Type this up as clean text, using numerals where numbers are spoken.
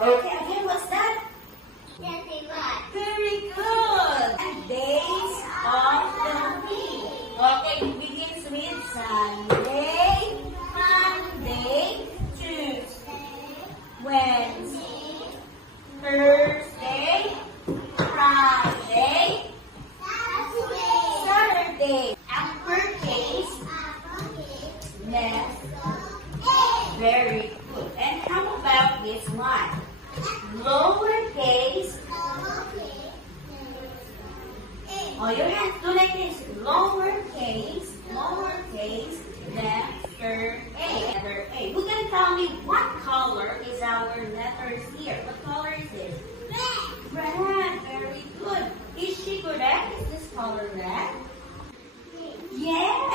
Okay, again, what's that? Very good. Days of the week. Okay, it begins with Sunday, Monday, Tuesday, Wednesday, Thursday, Friday, Saturday. Uppercase. Yes. Very good. And how about this one? Lowercase. Oh, your hands do like this. Lowercase, letter A. Letter A. Who can tell me what color is our letters here? What color is this? Red. Very good. Is she correct? Is this color red? Yes.